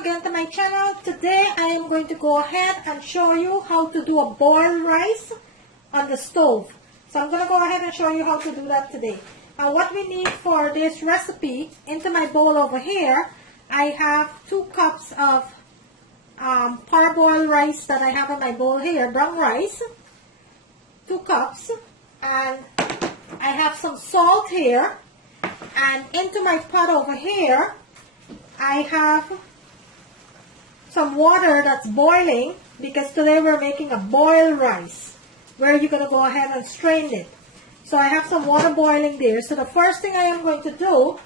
again to my channel. Today I am going to go ahead and show you how to do a boiled rice on the stove. So I'm going to go ahead and show you how to do that today. And what we need for this recipe, into my bowl over here, I have 2 cups of parboiled rice that I have in my bowl here, brown rice, 2 cups, and I have some salt here, and into my pot over here I have some water that's boiling, because today we're making a boiled rice where you're going to go ahead and strain it. So I have some water boiling there. So the first thing I am going to do,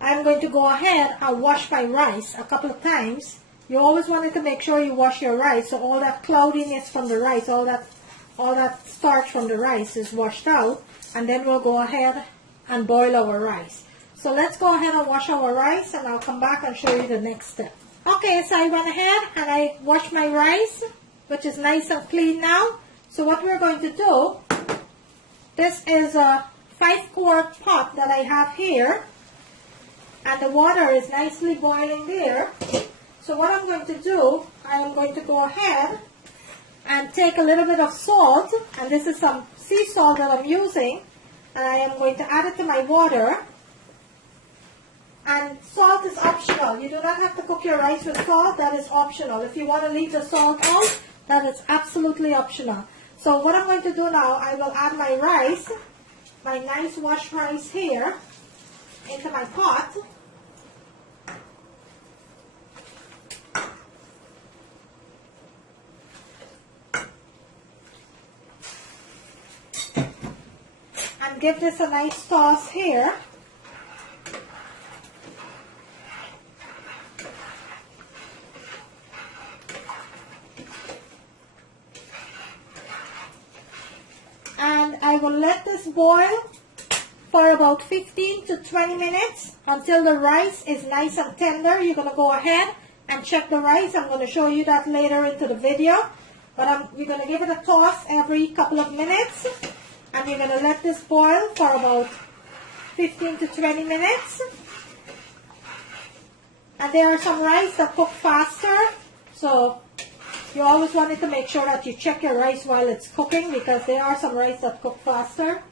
I'm going to go ahead and wash my rice a couple of times. You always wanted to make sure you wash your rice so all that cloudiness from the rice, all that starch from the rice is washed out, and then we'll go ahead and boil our rice. So let's go ahead and wash our rice, and I'll come back and show you the next step. Okay, so I went ahead and I washed my rice, which is nice and clean now. So what we're going to do, this is a 5-quart pot that I have here, and the water is nicely boiling there. So what I'm going to do, I am going to go ahead and take a little bit of salt, and this is some sea salt that I'm using, and I am going to add it to my water. And salt is optional. You do not have to cook your rice with salt. That is optional. If you want to leave the salt out, that is absolutely optional. So what I'm going to do now, I will add my rice, my nice washed rice here, into my pot. And give this a nice toss here. And I will let this boil for about 15 to 20 minutes until the rice is nice and tender. You're going to go ahead and check the rice. I'm going to show you that later into the video. But you're going to give it a toss every couple of minutes. And you're going to let this boil for about 15 to 20 minutes. And there are some rice that cook faster. So you always wanted to make sure that you check your rice while it's cooking, because there are some rice that cook faster.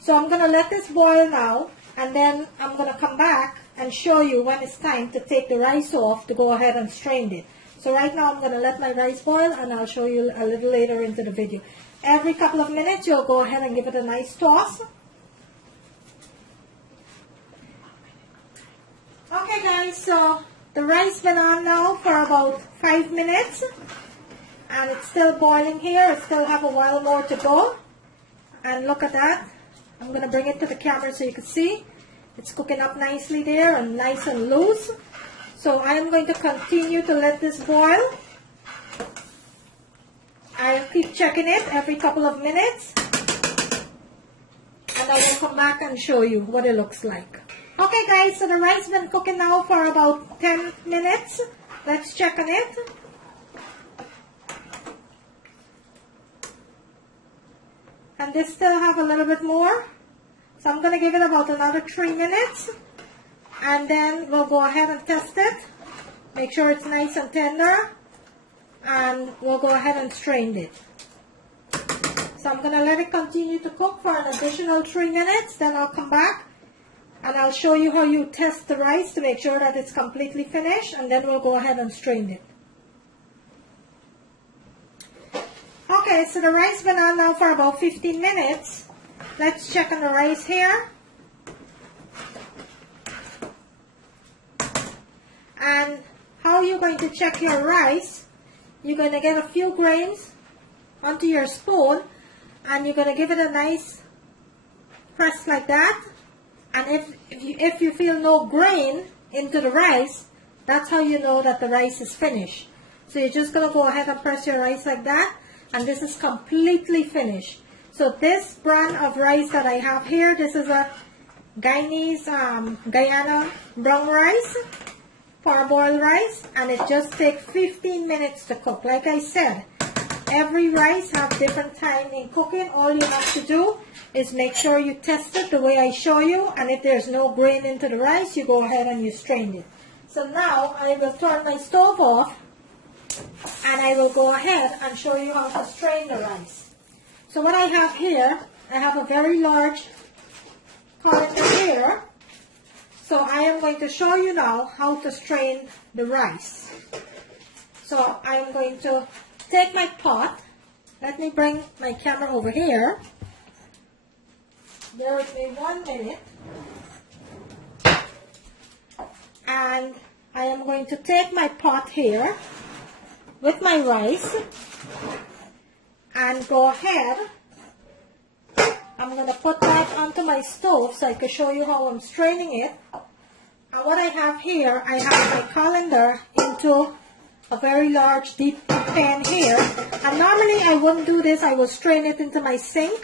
So I'm going to let this boil now, and then I'm going to come back and show you when it's time to take the rice off to go ahead and strain it. So right now I'm going to let my rice boil, and I'll show you a little later into the video. Every couple of minutes you'll go ahead and give it a nice toss. Okay guys, so the rice been on now for about 5 minutes, and it's still boiling here. It still have a while more to go. And look at that. I'm going to bring it to the camera so you can see. It's cooking up nicely there and nice and loose. So I am going to continue to let this boil. I'll keep checking it every couple of minutes, and I will come back and show you what it looks like. Okay guys, so the rice has been cooking now for about 10 minutes. Let's check on it. And this still have a little bit more. So I'm going to give it about another 3 minutes. And then we'll go ahead and test it. Make sure it's nice and tender. And we'll go ahead and strain it. So I'm going to let it continue to cook for an additional 3 minutes. Then I'll come back and I'll show you how you test the rice to make sure that it's completely finished, and then we'll go ahead and strain it. Okay, so the rice been on now for about 15 minutes. Let's check on the rice here. And how you're going to check your rice, you're going to get a few grains onto your spoon, and you're going to give it a nice press like that. And if you feel no grain into the rice, that's how you know that the rice is finished. So you're just going to go ahead and press your rice like that, and this is completely finished. So this brand of rice that I have here, this is a Guyana brown rice, parboiled rice, and it just takes 15 minutes to cook. Like I said, every rice have different time in cooking. All you have to do is make sure you test it the way I show you, and if there's no grain into the rice, you go ahead and you strain it. So now I will turn my stove off and I will go ahead and show you how to strain the rice. So what I have here, I have a very large colander here. So I am going to show you now how to strain the rice. So I am going to take my pot. Let me bring my camera over here. Bear with me 1 minute. And I am going to take my pot here with my rice and go ahead. I'm going to put that onto my stove so I can show you how I'm straining it. And what I have here, I have my colander into a very large deep pan here. And normally I wouldn't do this, I will strain it into my sink.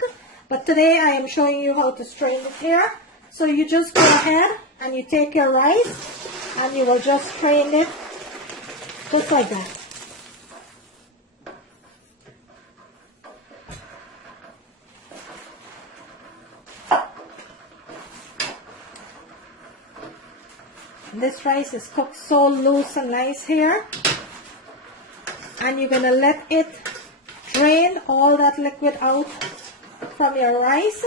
But today I am showing you how to strain it here. So you just go ahead and you take your rice and you will just strain it just like that. This rice is cooked so loose and nice here. And you're going to let it drain all that liquid out from your rice.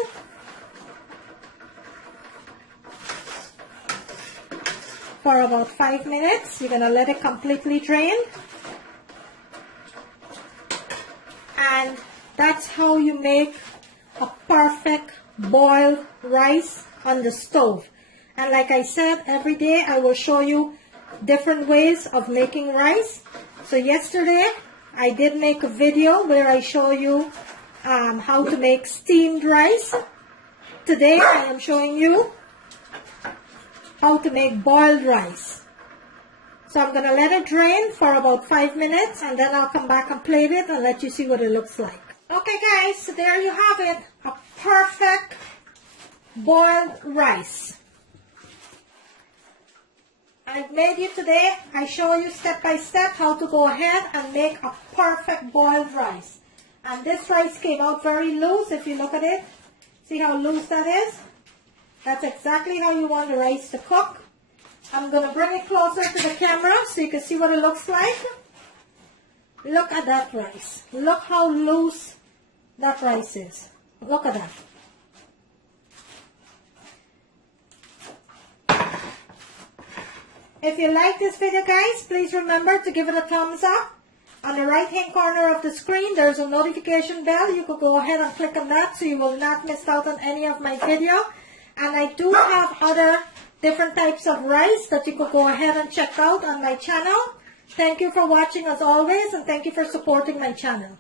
For about 5 minutes. You're going to let it completely drain. And that's how you make a perfect boiled rice on the stove. And like I said, every day I will show you different ways of making rice. So yesterday I did make a video where I show you how to make steamed rice. Today I am showing you how to make boiled rice. So I'm going to let it drain for about 5 minutes and then I'll come back and plate it and let you see what it looks like. Okay guys, so there you have it. A perfect boiled rice. I've made you today. I show you step by step how to go ahead and make a perfect boiled rice. And this rice came out very loose if you look at it. See how loose that is? That's exactly how you want the rice to cook. I'm going to bring it closer to the camera so you can see what it looks like. Look at that rice. Look how loose that rice is. Look at that. If you like this video guys, please remember to give it a thumbs up. On the right hand corner of the screen there's a notification bell. You could go ahead and click on that so you will not miss out on any of my video. And I do have other different types of rice that you could go ahead and check out on my channel. Thank you for watching as always and thank you for supporting my channel.